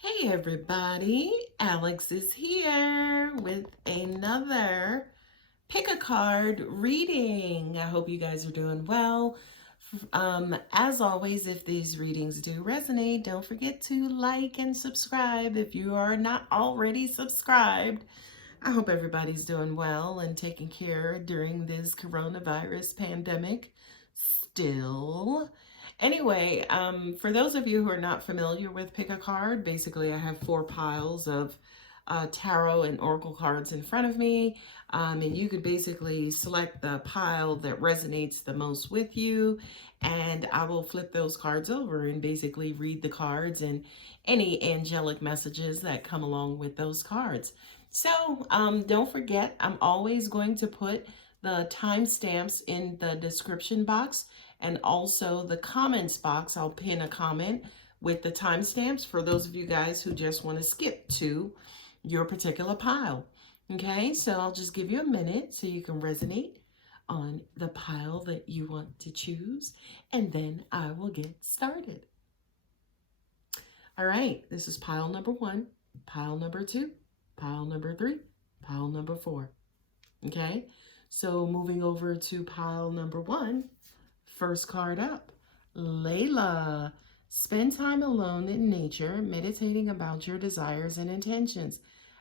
Hey everybody, Alex is here with another pick a card reading. I hope you guys are doing well. As always, if these readings do resonate, don't forget to like and subscribe if you are not already subscribed. I hope everybody's doing well and taking care during this coronavirus pandemic still. Anyway, for those of you who are not familiar with Pick a Card, basically I have 4 piles of tarot and oracle cards in front of me, and you could basically select the pile that resonates the most with you, and I will flip those cards over and basically read the cards and any angelic messages that come along with those cards. So don't forget, I'm always going to put the timestamps in the description box and also the comments box. I'll pin a comment with the timestamps for those of you guys who just want to skip to your particular pile. Okay, so I'll just give you a minute so you can resonate on the pile that you want to choose, and then I will get started. All right, this is pile number 1, pile number 2, pile number 3, pile number 4. Okay, so moving over to pile number 1, first card up, Layla. Spend time alone in nature, meditating about your desires and intentions.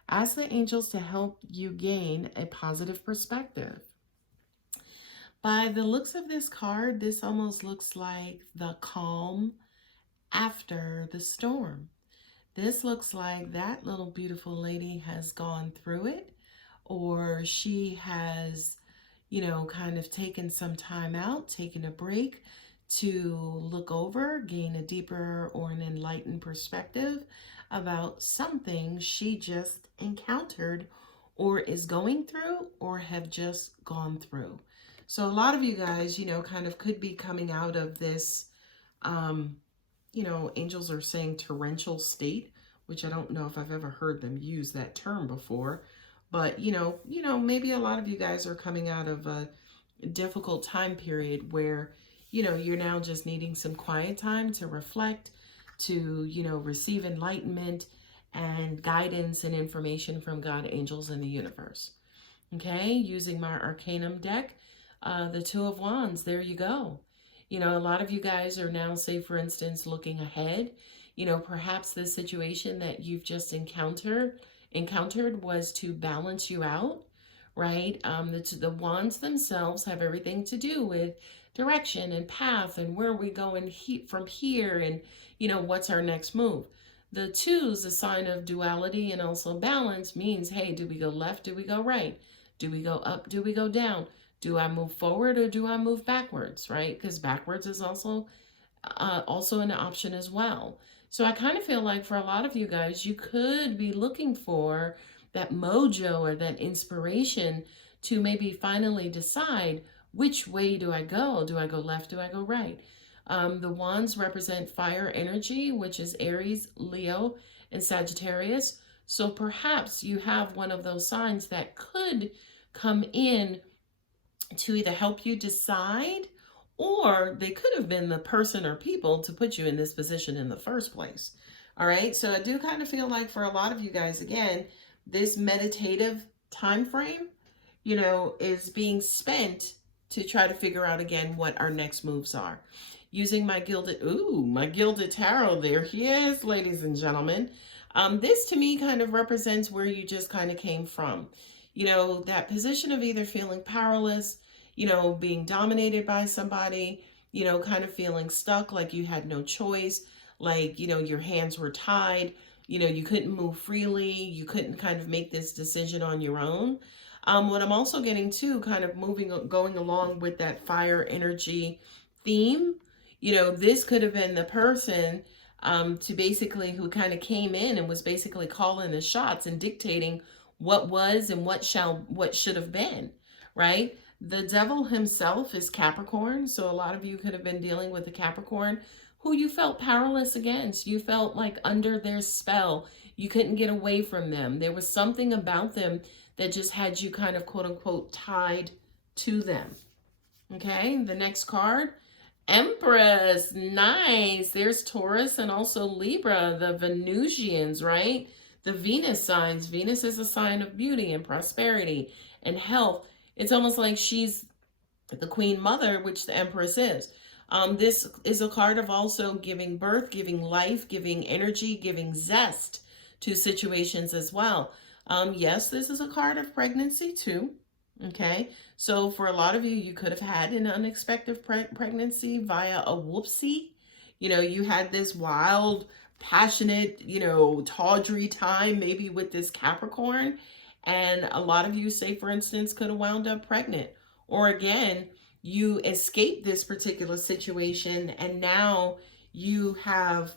Ask the angels to help you gain a positive perspective. By the looks of this card, this almost looks like the calm after the storm. This looks like that little beautiful lady has gone through it, or she has, you know, kind of taken some time out, taken a break to look over, gain a deeper or an enlightened perspective about something she just encountered or is going through or have just gone through. So a lot of you guys, you know, kind of could be coming out of this, you know, angels are saying torrential state, which I don't know if I've ever heard them use that term before. But, you know, maybe a lot of you guys are coming out of a difficult time period where, you know, you're now just needing some quiet time to reflect, to, you know, receive enlightenment and guidance and information from God, angels, and the universe. Okay, using my Arcanum deck, the Two of Wands, there you go. You know, a lot of you guys are now, say, for instance, looking ahead. You know, perhaps the situation that you've just encountered was to balance you out, right? The wands themselves have everything to do with direction and path and where we go from here and, you know, what's our next move. The 2 is a sign of duality and also balance, means, hey, do we go left? Do we go right? Do we go up? Do we go down? Do I move forward or do I move backwards, right? Because backwards is also an option as well. So I kind of feel like for a lot of you guys, you could be looking for that mojo or that inspiration to maybe finally decide, which way do I go? Do I go left? Do I go right? The wands represent fire energy, which is Aries, Leo, and Sagittarius. So perhaps you have one of those signs that could come in to either help you decide, or they could have been the person or people to put you in this position in the first place. All right, so I do kind of feel like for a lot of you guys, again, this meditative time frame, you know, is being spent to try to figure out again what our next moves are. Using my Gilded Tarot, there he is, ladies and gentlemen. This to me kind of represents where you just kind of came from. You know, that position of either feeling powerless, you know, being dominated by somebody, you know, kind of feeling stuck, like you had no choice, like, you know, your hands were tied, you know, you couldn't move freely, you couldn't kind of make this decision on your own. What I'm also getting to, kind of going along with that fire energy theme, you know, this could have been the person to basically who kind of came in and was basically calling the shots and dictating what was and what should have been, right? The devil himself is Capricorn. So a lot of you could have been dealing with a Capricorn who you felt powerless against. You felt like under their spell. You couldn't get away from them. There was something about them that just had you kind of quote unquote tied to them. Okay, the next card, Empress, nice. There's Taurus and also Libra, the Venusians, right? The Venus signs. Venus is a sign of beauty and prosperity and health. It's almost like she's the Queen Mother, which the Empress is. This is a card of also giving birth, giving life, giving energy, giving zest to situations as well. Yes, this is a card of pregnancy too. Okay, so for a lot of you, you could have had an unexpected pregnancy via a whoopsie. You know, you had this wild, passionate, you know, tawdry time, maybe with this Capricorn. And a lot of you, say for instance, could have wound up pregnant. Or again, you escaped this particular situation and now you have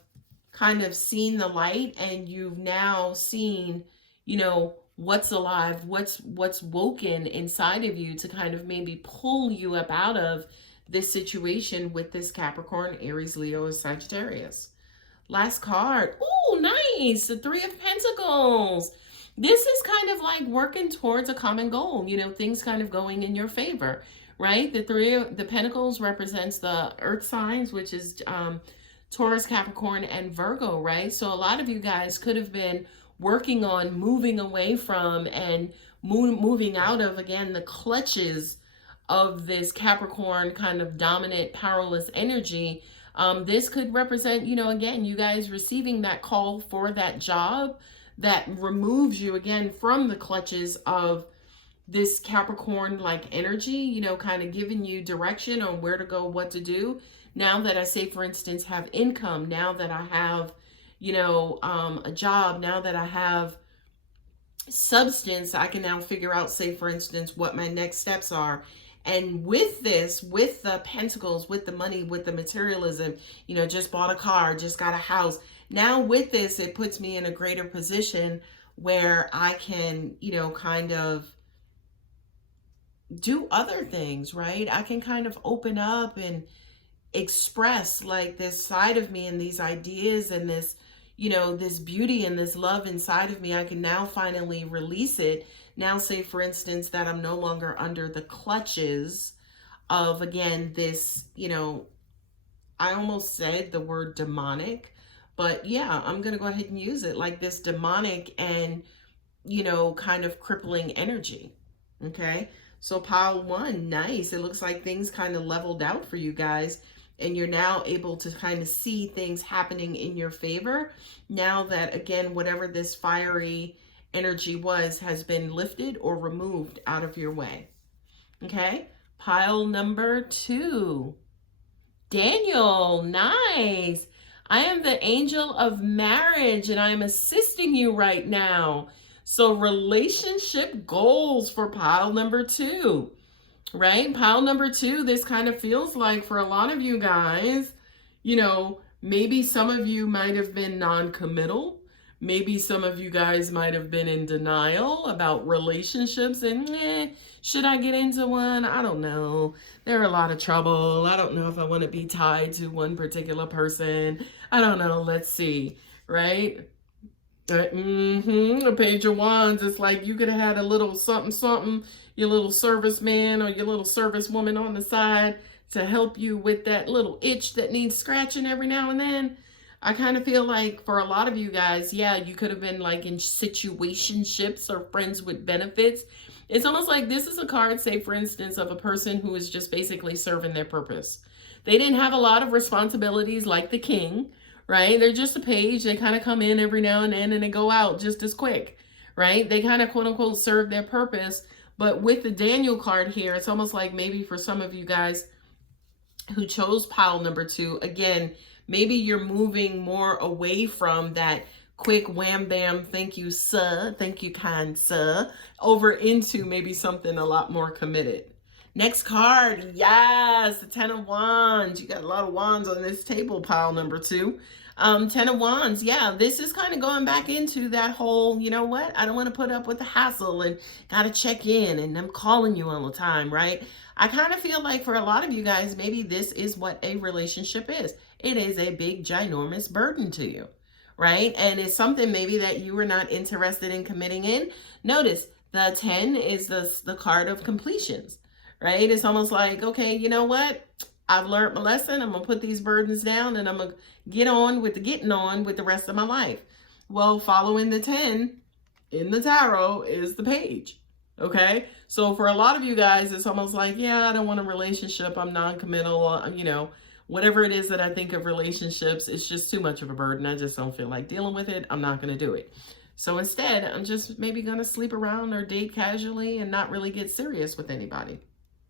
kind of seen the light and you've now seen, you know, what's alive, what's woken inside of you to kind of maybe pull you up out of this situation with this Capricorn, Aries, Leo, or Sagittarius. Last card. Oh, nice. The Three of Pentacles. This is kind of like working towards a common goal, you know, things kind of going in your favor, right? The Pentacles represents the earth signs, which is Taurus, Capricorn, and Virgo, right? So a lot of you guys could have been working on moving away from and moving out of, again, the clutches of this Capricorn kind of dominant, powerless energy. This could represent, you know, again, you guys receiving that call for that job that removes you, again, from the clutches of this Capricorn-like energy, you know, kind of giving you direction on where to go, what to do. Now that I, say, for instance, have income, now that I have, you know, a job, now that I have substance, I can now figure out, say, for instance, what my next steps are. And with this, with the Pentacles, with the money, with the materialism, you know, just bought a car, just got a house. Now with this, it puts me in a greater position where I can, you know, kind of do other things, right? I can kind of open up and express like this side of me and these ideas and this, you know, this beauty and this love inside of me. I can now finally release it. Now, say for instance, that I'm no longer under the clutches of, again, this, you know, I almost said the word demonic, but yeah, I'm going to go ahead and use it, like this demonic and, you know, kind of crippling energy. Okay. So pile one, nice. It looks like things kind of leveled out for you guys. And you're now able to kind of see things happening in your favor. Now that, again, whatever this fiery energy was has been lifted or removed out of your way. Okay. Pile number two. Daniel, nice. I am the angel of marriage and I am assisting you right now. So relationship goals for pile number two, right? Pile number two, this kind of feels like for a lot of you guys, you know, maybe some of you might have been non-committal. Maybe some of you guys might have been in denial about relationships and should I get into one? I don't know. They're a lot of trouble. I don't know if I want to be tied to one particular person. I don't know. Let's see, right? A Page of Wands. It's like you could have had a little something, your little serviceman or your little servicewoman on the side to help you with that little itch that needs scratching every now and then. I kind of feel like for a lot of you guys, yeah, you could have been like in situationships or friends with benefits. It's almost like this is a card, say, for instance, of a person who is just basically serving their purpose. They didn't have a lot of responsibilities like the king, right? They're just a page. They kind of come in every now and then and they go out just as quick, right? They kind of quote unquote serve their purpose. But with the Daniel card here, it's almost like maybe for some of you guys who chose pile number two, again, maybe you're moving more away from that quick wham bam, thank you, sir, thank you, kind sir, over into maybe something a lot more committed. Next card, yes, the Ten of Wands. You got a lot of wands on this table, pile number two. Ten of Wands, yeah, this is kind of going back into that whole, you know what, I don't want to put up with the hassle and got to check in and I'm calling you all the time, right? I kind of feel like for a lot of you guys, maybe this is what a relationship is. It is a big, ginormous burden to you, right? And it's something maybe that you were not interested in committing in. Notice the 10 is the card of completions, right? It's almost like, okay, you know what? I've learned my lesson. I'm going to put these burdens down and I'm going to get on with the getting on with the rest of my life. Well, following the 10 in the tarot is the page. Okay. So for a lot of you guys, it's almost like, yeah, I don't want a relationship. I'm non-committal. You know, whatever it is that I think of relationships, it's just too much of a burden. I just don't feel like dealing with it. I'm not going to do it. So instead, I'm just maybe going to sleep around or date casually and not really get serious with anybody.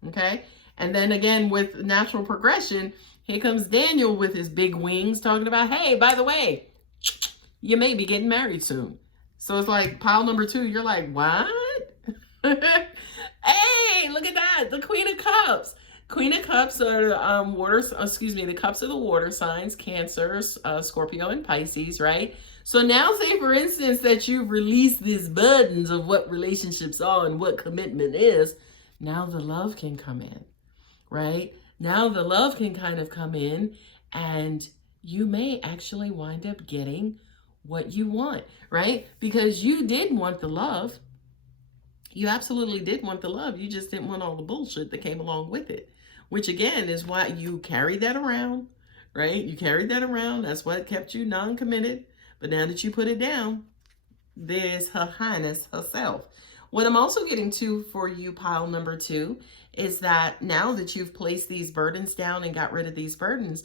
Okay. And then again, with natural progression, here comes Daniel with his big wings talking about, hey, by the way, you may be getting married soon. So it's like pile number 2. You're like, what? Hey, look at that. The Queen of Cups. Queen of Cups are the cups of the water signs, Cancer, Scorpio, and Pisces, right? So now say, for instance, that you've released these burdens of what relationships are and what commitment is. Now the love can come in, right? Now the love can kind of come in and you may actually wind up getting what you want, right? Because you did want the love. You absolutely did want the love. You just didn't want all the bullshit that came along with it, which again is why you carried that around, right? You carried that around. That's what kept you non-committed. But now that you put it down, there's Her Highness herself. What I'm also getting to for you, pile number 2, is that now that you've placed these burdens down and got rid of these burdens,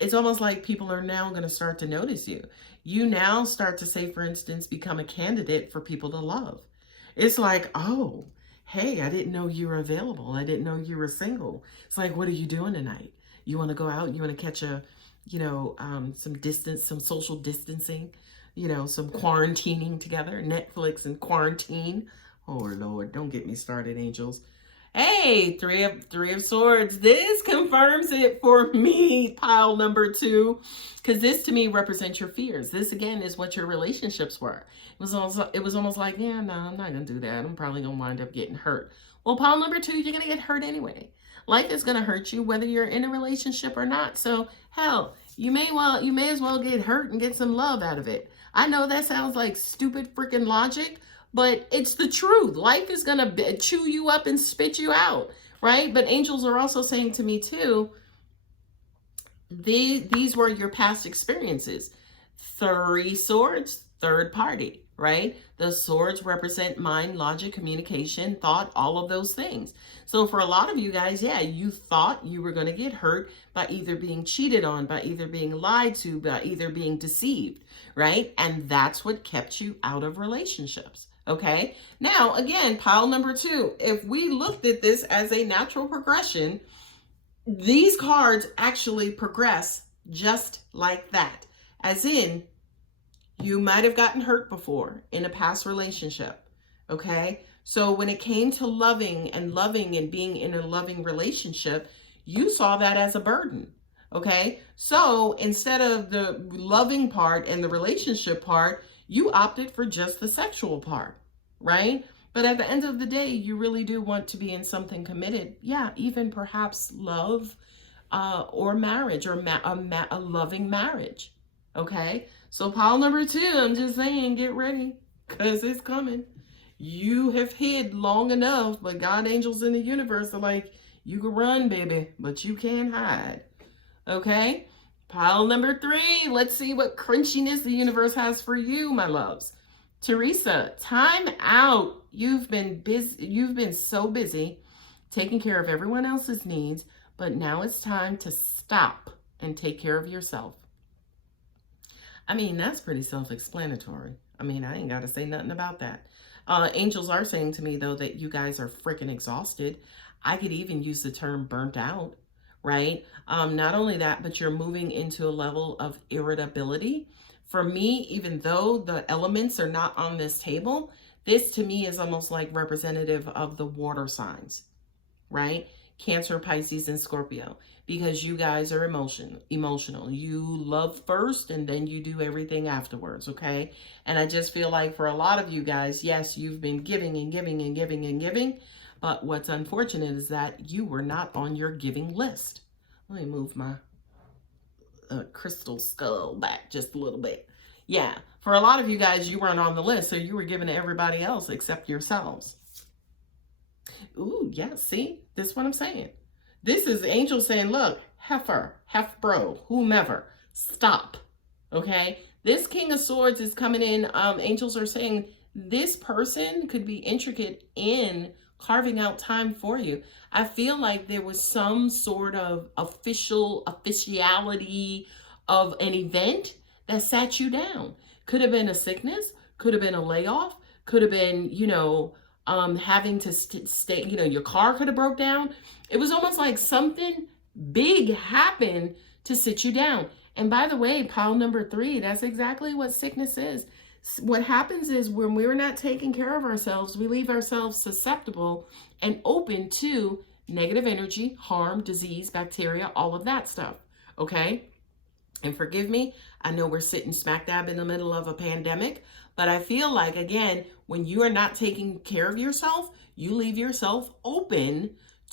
it's almost like people are now going to start to notice you. You now start to say, for instance, become a candidate for people to love. It's like, oh, hey, I didn't know you were available. I didn't know you were single. It's like, what are you doing tonight? You want to go out? You want to catch a, some distance, some social distancing, some quarantining together, Netflix and quarantine. Oh, Lord, don't get me started, angels. Hey, three of swords. This confirms it for me, pile number 2, because this to me represents your fears. This again is what your relationships were. It was almost like, yeah, no, I'm not gonna do that. I'm probably gonna wind up getting hurt. Well, pile number 2, you're gonna get hurt anyway. Life is gonna hurt you whether you're in a relationship or not. So hell, you may as well get hurt and get some love out of it. I know that sounds like stupid freaking logic, but it's the truth. Life is going to chew you up and spit you out, right? But angels are also saying to me too, these were your past experiences. 3 swords, third party, right? The swords represent mind, logic, communication, thought, all of those things. So for a lot of you guys, yeah, you thought you were going to get hurt by either being cheated on, by either being lied to, by either being deceived, right? And that's what kept you out of relationships. Okay. Now, again, pile number 2, if we looked at this as a natural progression, these cards actually progress just like that. As in, you might have gotten hurt before in a past relationship. Okay. So when it came to loving and being in a loving relationship, you saw that as a burden. Okay. So instead of the loving part and the relationship part, you opted for just the sexual part, right? But at the end of the day, you really do want to be in something committed. Yeah, even perhaps love or marriage, or a loving marriage, okay? So pile number 2, I'm just saying, get ready, because it's coming. You have hid long enough, but God, angels in the universe are like, you can run, baby, but you can't hide, okay? Pile number 3, let's see what crunchiness the universe has for you, my loves. Teresa, time out. You've been busy. You've been so busy taking care of everyone else's needs, but now it's time to stop and take care of yourself. I mean, that's pretty self-explanatory. I mean, I ain't got to say nothing about that. Angels are saying to me, though, that you guys are freaking exhausted. I could even use the term burnt out. Right? Not only that, but you're moving into a level of irritability. For me, even though the elements are not on this table, this to me is almost like representative of the water signs, right? Cancer, Pisces, and Scorpio, because you guys are emotional. You love first and then you do everything afterwards, okay? And I just feel like for a lot of you guys, yes, you've been giving and giving and giving and giving, but what's unfortunate is that you were not on your giving list. Let me move my crystal skull back just a little bit. Yeah, for a lot of you guys, you weren't on the list, so you were giving to everybody else except yourselves. Ooh, yeah, see? This is what I'm saying. This is angels saying, look, heifer, bro, whomever, stop. Okay? This King of Swords is coming in. Angels are saying this person could be intricate in carving out time for you. I feel like there was some sort of officiality of an event that sat you down. Could have been a sickness, could have been a layoff, could have been, having to stay, your car could have broke down. It was almost like something big happened to sit you down. And by the way, pile number 3, that's exactly what sickness is. What happens is when we're not taking care of ourselves, we leave ourselves susceptible and open to negative energy, harm, disease, bacteria, all of that stuff. Okay? And forgive me, I know we're sitting smack dab in the middle of a pandemic, but I feel like, again, when you are not taking care of yourself, you leave yourself open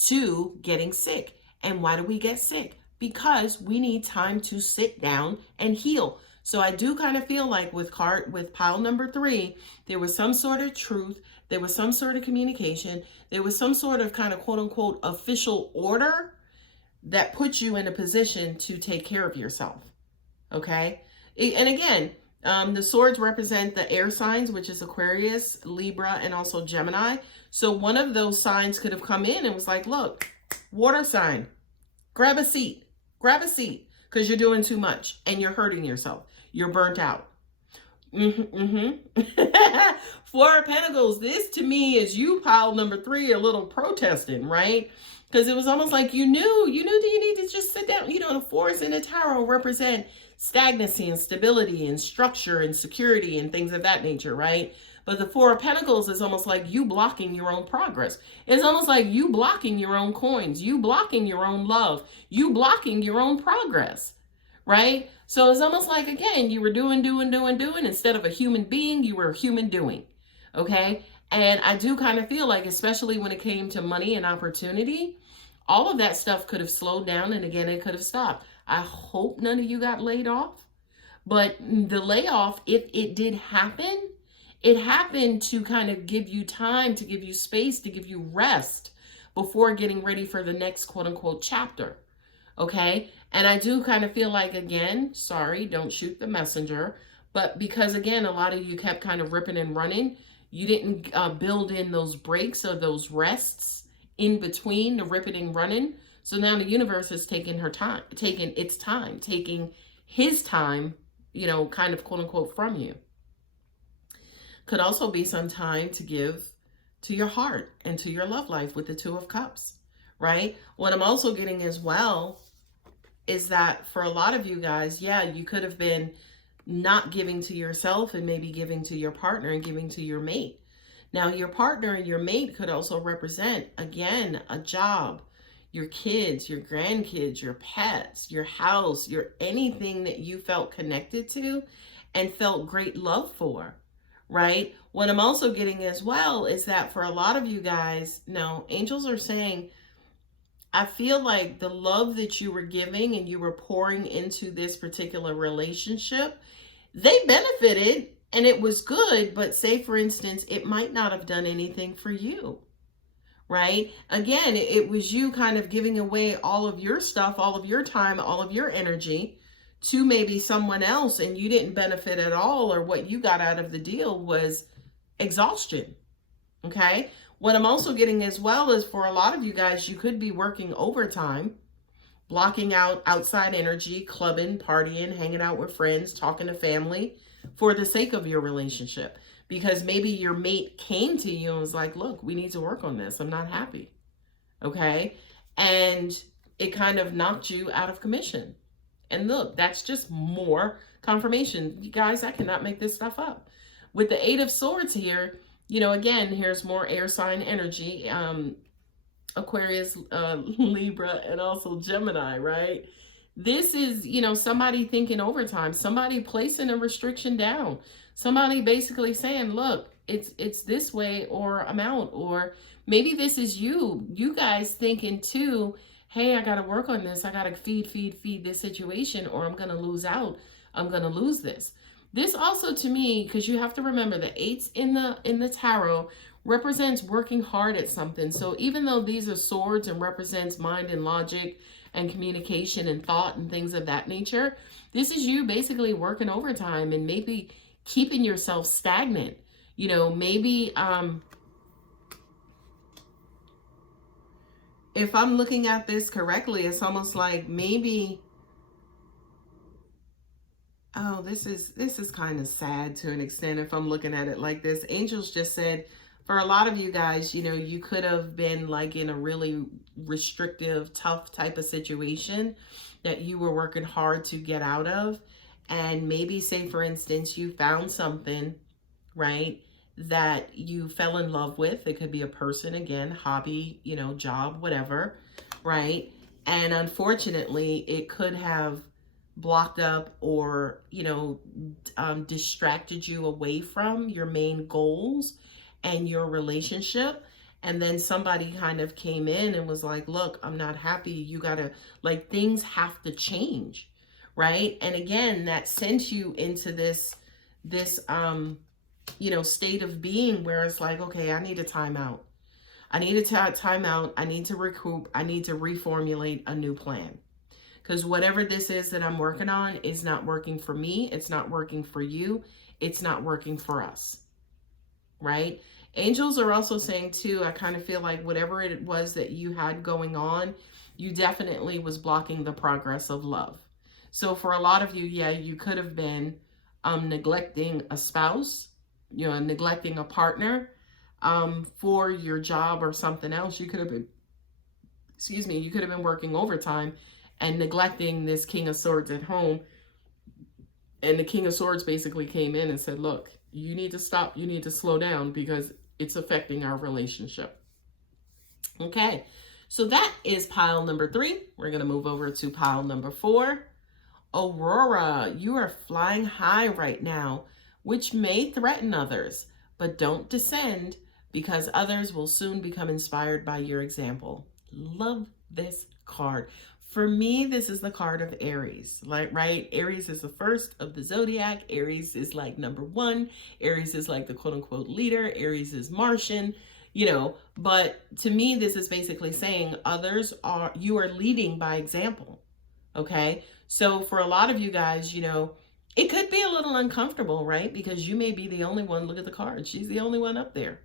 to getting sick. And why do we get sick? Because we need time to sit down and heal. So I do kind of feel like with pile number 3, there was some sort of truth, there was some sort of communication, there was some sort of kind of quote unquote official order that puts you in a position to take care of yourself. Okay? And again, the swords represent the air signs, which is Aquarius, Libra, and also Gemini. So one of those signs could have come in and was like, look, water sign, grab a seat, because you're doing too much and you're hurting yourself. You're burnt out. Four of Pentacles, this to me is you, pile number 3, a little protesting, right? Because it was almost like you knew that you need to just sit down. The fours in the tarot represent stagnancy and stability and structure and security and things of that nature, right? But the Four of Pentacles is almost like you blocking your own progress. It's almost like you blocking your own coins, you blocking your own love, you blocking your own progress, right? So it's almost like, again, you were doing. Instead of a human being, you were a human doing, okay? And I do kind of feel like, especially when it came to money and opportunity, all of that stuff could have slowed down, and again, it could have stopped. I hope none of you got laid off, but the layoff, if it did happen, it happened to kind of give you time, to give you space, to give you rest before getting ready for the next quote unquote chapter. Okay. And I do kind of feel like, again, sorry, don't shoot the messenger, but because again, a lot of you kept kind of ripping and running, you didn't build in those breaks or those rests in between the ripping and running. So now the universe is taking its time, taking his time, kind of quote unquote from you. Could also be some time to give to your heart and to your love life with the Two of Cups, right? What I'm also getting as well is that for a lot of you guys, yeah, you could have been not giving to yourself and maybe giving to your partner and giving to your mate. Now, your partner and your mate could also represent, again, a job, your kids, your grandkids, your pets, your house, your anything that you felt connected to and felt great love for. Right? What I'm also getting as well is that for a lot of you guys, no, angels are saying, I feel like the love that you were giving and you were pouring into this particular relationship, they benefited and it was good, but say for instance, it might not have done anything for you, right? Again, it was you kind of giving away all of your stuff, all of your time, all of your energy to maybe someone else, and you didn't benefit at all, or what you got out of the deal was exhaustion, okay? What I'm also getting as well is for a lot of you guys, you could be working overtime, blocking out outside energy, clubbing, partying, hanging out with friends, talking to family for the sake of your relationship. Because maybe your mate came to you and was like, look, we need to work on this. I'm not happy, okay? And it kind of knocked you out of commission. And look, that's just more confirmation. You guys, I cannot make this stuff up. With the Eight of Swords here, again, here's more air sign energy. Aquarius, Libra, and also Gemini, right? This is, somebody thinking overtime, somebody placing a restriction down, somebody basically saying, look, it's this way or I'm out. Or maybe this is you guys thinking too, hey, I got to work on this. I got to feed this situation, or I'm going to lose out. I'm going to lose this. This also to me, because you have to remember the eights in the tarot represents working hard at something. So even though these are swords and represents mind and logic and communication and thought and things of that nature. This is you basically working overtime and maybe keeping yourself stagnant. You know, maybe if I'm looking at this correctly, it's almost like maybe, oh, this is kind of sad to an extent if I'm looking at it like this. Angels just said, for a lot of you guys, you know, you could have been like in a really restrictive, tough type of situation that you were working hard to get out of. And maybe, say, for instance, you found something, right, that you fell in love with. It could be a person, again, hobby, you know, job, whatever, right? And unfortunately, it could have blocked up or, you know, distracted you away from your main goals and your relationship. And then somebody kind of came in and was like, look, I'm not happy. You gotta, like, things have to change, right? And again, that sent you into this you know, state of being where it's like, okay, I need a timeout. I need a timeout. I need to recoup. I need to reformulate a new plan. Because whatever this is that I'm working on is not working for me. It's not working for you. It's not working for us, right? Angels are also saying too, I kind of feel like whatever it was that you had going on, you definitely was blocking the progress of love. So for a lot of you, yeah, you could have been neglecting a spouse, you know, neglecting a partner for your job or something else. You could have been, excuse me, you could have been working overtime and neglecting this King of Swords at home. And the King of Swords basically came in and said, look, you need to stop, you need to slow down because it's affecting our relationship. Okay, so that is pile number 3. We're going to move over to pile number 4. Aurora, you are flying high right now, which may threaten others, but don't descend because others will soon become inspired by your example. Love this card. For me, this is the card of Aries, like, right? Aries is the first of the zodiac. Aries is like number 1. Aries is like the quote unquote leader. Aries is Martian, you know, but to me, this is basically saying you are leading by example. Okay. So for a lot of you guys, you know, it could be a little uncomfortable, right? Because you may be the only one. Look at the card. She's the only one up there.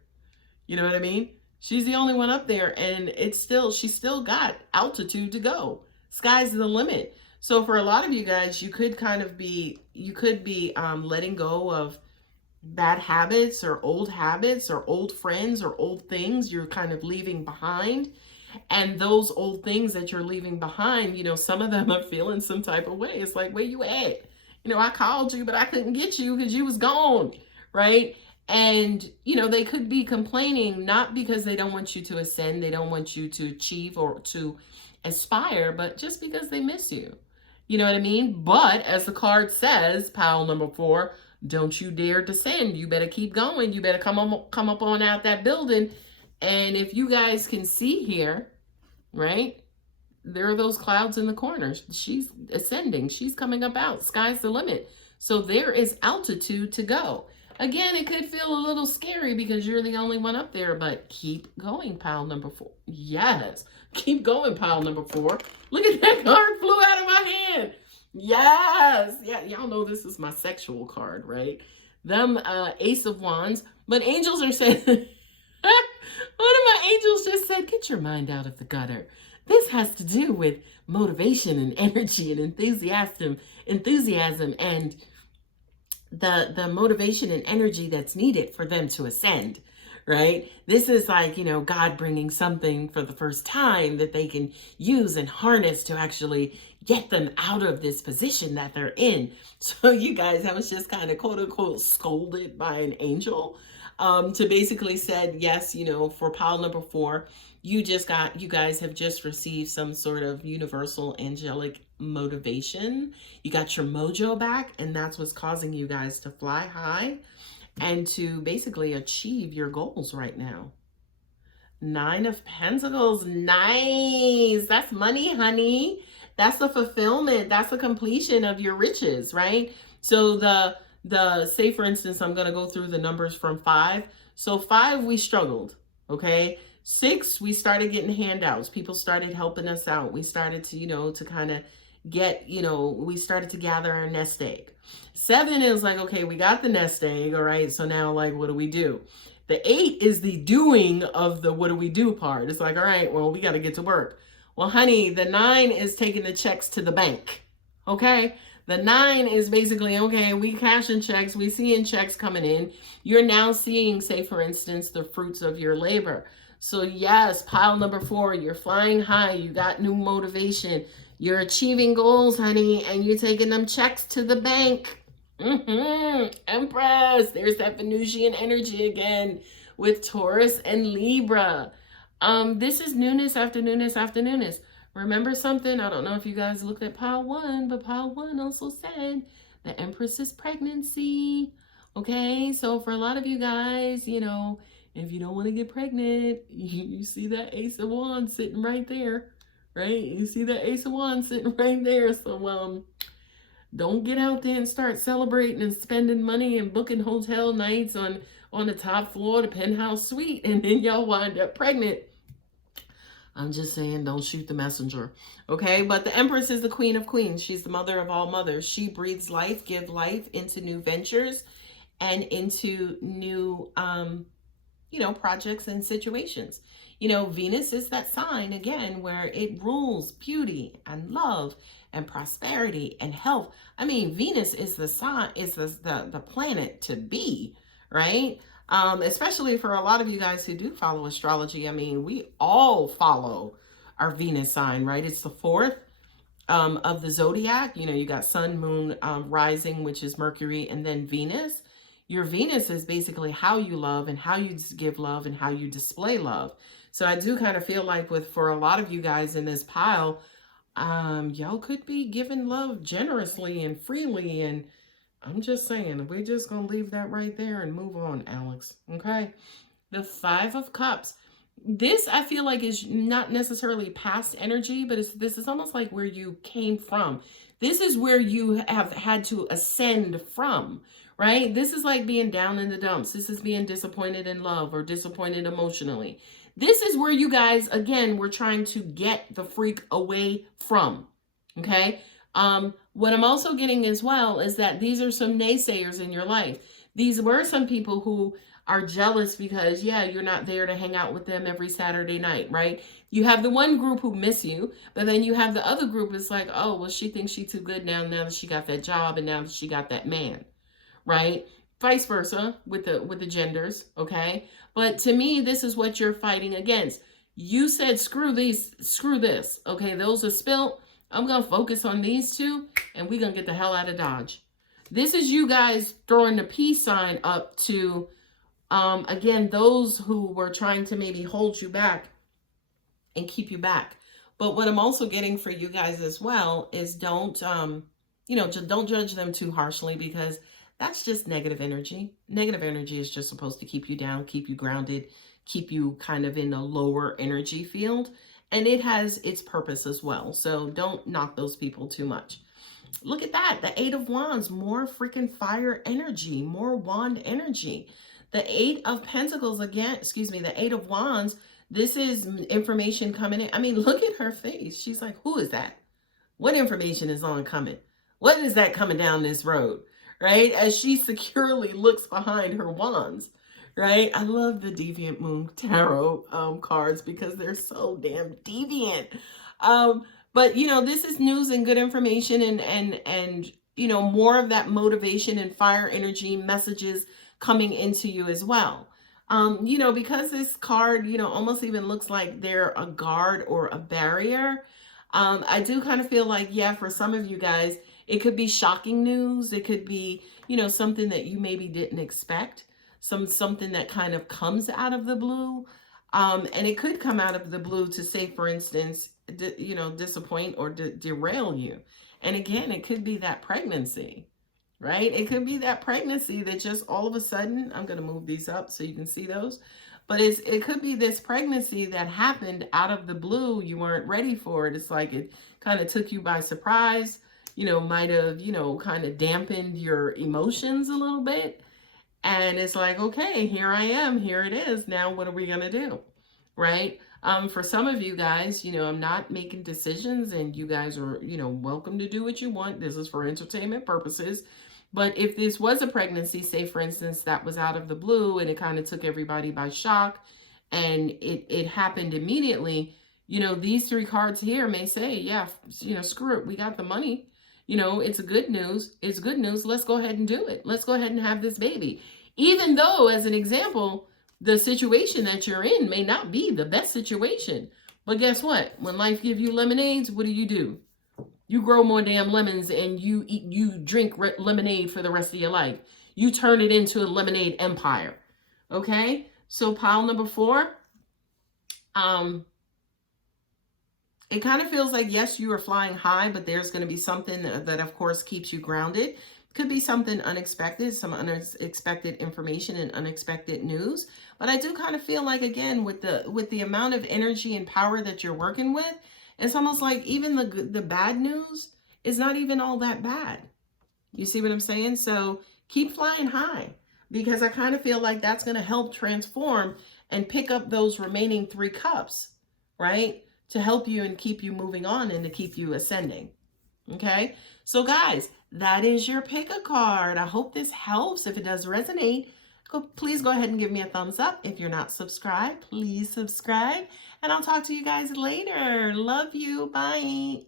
You know what I mean? She's the only one up there, and she's still got altitude to go. Sky's the limit. So for a lot of you guys, you could be letting go of bad habits or old friends or old things you're kind of leaving behind. And those old things that you're leaving behind, you know, some of them are feeling some type of way. It's like, where you at? You know, I called you, but I couldn't get you because you was gone, right? And, you know, they could be complaining, not because they don't want you to ascend, they don't want you to achieve or to aspire, but just because they miss you. You know what I mean? But as the card says, pile number 4, don't you dare descend. You better keep going. You better come up on out that building. And if you guys can see here, right? There are those clouds in the corners. She's ascending. She's coming up out. Sky's the limit. So there is altitude to go. Again, it could feel a little scary because you're the only one up there, but keep going, pile number 4. Yes, keep going, pile number 4. Look at that card flew out of my hand. Yes. Yeah, y'all know this is my sexual card, right? Them Ace of Wands. But angels are saying, one of my angels just said, get your mind out of the gutter. This has to do with motivation and energy and enthusiasm and the motivation and energy that's needed for them to ascend, right? This is like, you know, God bringing something for the first time that they can use and harness to actually get them out of this position that they're in. So you guys, I was just kind of quote unquote scolded by an angel to basically said, yes, you know, for pile number 4, you guys have just received some sort of universal angelic motivation. You got your mojo back, and that's what's causing you guys to fly high and to basically achieve your goals right now. 9 of Pentacles. Nice. That's money, honey. That's the fulfillment. That's the completion of your riches, right? So the say, for instance, I'm going to go through the numbers from 5. So 5, we struggled. Okay. 6, we started getting handouts. People started helping us out. We started to, to kind of get, we started to gather our nest egg. 7 is like, okay, we got the nest egg. All right. So now, like, what do we do? The 8 is the doing of the what do we do part. It's like, all right, well, we got to get to work. Well, honey, the 9 is taking the checks to the bank. Okay. The 9 is basically, okay, we cashing checks. We seeing checks coming in. You're now seeing, say, for instance, the fruits of your labor. So yes, pile number 4, you're flying high. You got new motivation. You're achieving goals, honey, and you're taking them checks to the bank. Empress, there's that Venusian energy again with Taurus and Libra. This is newness after newness after newness. Remember something? I don't know if you guys looked at pile 1, but pile 1 also said the Empress's pregnancy. Okay, so for a lot of you guys, if you don't want to get pregnant, you see that Ace of Wands sitting right there, right? You see that Ace of Wands sitting right there. So, don't get out there and start celebrating and spending money and booking hotel nights on the top floor, the penthouse suite, and then y'all wind up pregnant. I'm just saying, don't shoot the messenger, okay? But the Empress is the Queen of Queens. She's the mother of all mothers. She breathes life, gives life into new ventures and into new, projects and situations. Venus is that sign, again, where it rules beauty and love and prosperity and health. I mean, Venus is the sign, is the planet to be, right? Especially for a lot of you guys who do follow astrology. I mean, we all follow our Venus sign, right? It's the 4th of the zodiac. You got sun, moon, rising, which is Mercury, and then Venus. Your Venus is basically how you love and how you give love and how you display love. So I do kind of feel like for a lot of you guys in this pile, y'all could be giving love generously and freely. And I'm just saying, we're just going to leave that right there and move on, Alex. Okay. The 5 of Cups. This, I feel like, is not necessarily past energy, but this is almost like where you came from. This is where you have had to ascend from, right? This is like being down in the dumps. This is being disappointed in love or disappointed emotionally. This is where you guys, again, were trying to get the freak away from, okay? What I'm also getting as well is that these are some naysayers in your life. These were some people who are jealous because, yeah, you're not there to hang out with them every Saturday night, right? You have the one group who miss you, but then you have the other group that's like, oh, well, she thinks she's too good now that she got that job and now that she got that man, right? Vice versa with the genders, okay? But to me, this is what you're fighting against. You said, screw this, okay? Those are spilt. I'm going to focus on these 2, and we're going to get the hell out of Dodge. This is you guys throwing the peace sign up to, again, those who were trying to maybe hold you back and keep you back. But what I'm also getting for you guys as well is don't judge them too harshly, because that's just negative energy. Negative energy is just supposed to keep you down, keep you grounded, keep you kind of in a lower energy field. And it has its purpose as well. So don't knock those people too much. Look at that. The 8 of Wands, more freaking fire energy, more wand energy. The 8 of Pentacles again, the 8 of Wands. This is information coming in. I mean, look at her face. She's like, who is that? What information is on coming? What is that coming down this road? Right? As she securely looks behind her wands. Right? I love the Deviant Moon Tarot cards because they're so damn deviant. But, this is news and good information and more of that motivation and fire energy messages coming into you as well. Because this card, almost even looks like they're a guard or a barrier. I do kind of feel like, yeah, for some of you guys, it could be shocking news. It could be, something that you maybe didn't expect. Something that kind of comes out of the blue. And it could come out of the blue to say, for instance, disappoint or derail you. And again, it could be that pregnancy, right? It could be that pregnancy that just all of a sudden, I'm going to move these up so you can see those. But it could be this pregnancy that happened out of the blue. You weren't ready for it. It's like it kind of took you by surprise, might have, kind of dampened your emotions a little bit. And it's like, okay, here I am. Here it is. Now, what are we going to do? right? For some of you guys, you know, I'm not making decisions, and you guys are, you know, welcome to do what you want. This is for entertainment purposes. But if this was a pregnancy, say for instance, that was out of the blue and it kind of took everybody by shock and it happened immediately, you know, these three cards here may say, yeah, you know, screw it, we got the money. You know, it's good news. It's good news. Let's go ahead and do it. Let's go ahead and have this baby. Even though, as an example, the situation that you're in may not be the best situation. But guess what? When life gives you lemonades, what do? You grow more damn lemons and you drink lemonade for the rest of your life. You turn it into a lemonade empire. Okay? So pile number 4, it kind of feels like, yes, you are flying high, but there's going to be something that, of course, keeps you grounded. Could be something unexpected, some unexpected information and unexpected news. But I do kind of feel like, again, with the amount of energy and power that you're working with, it's almost like even the bad news is not even all that bad. You see what I'm saying? So keep flying high, because I kind of feel like that's going to help transform and pick up those remaining 3 cups, right? To help you and keep you moving on and to keep you ascending. Okay? So guys, that is your pick a card. I hope this helps. If it does resonate, please go ahead and give me a thumbs up. If you're not subscribed, please subscribe. And I'll talk to you guys later. Love you. Bye.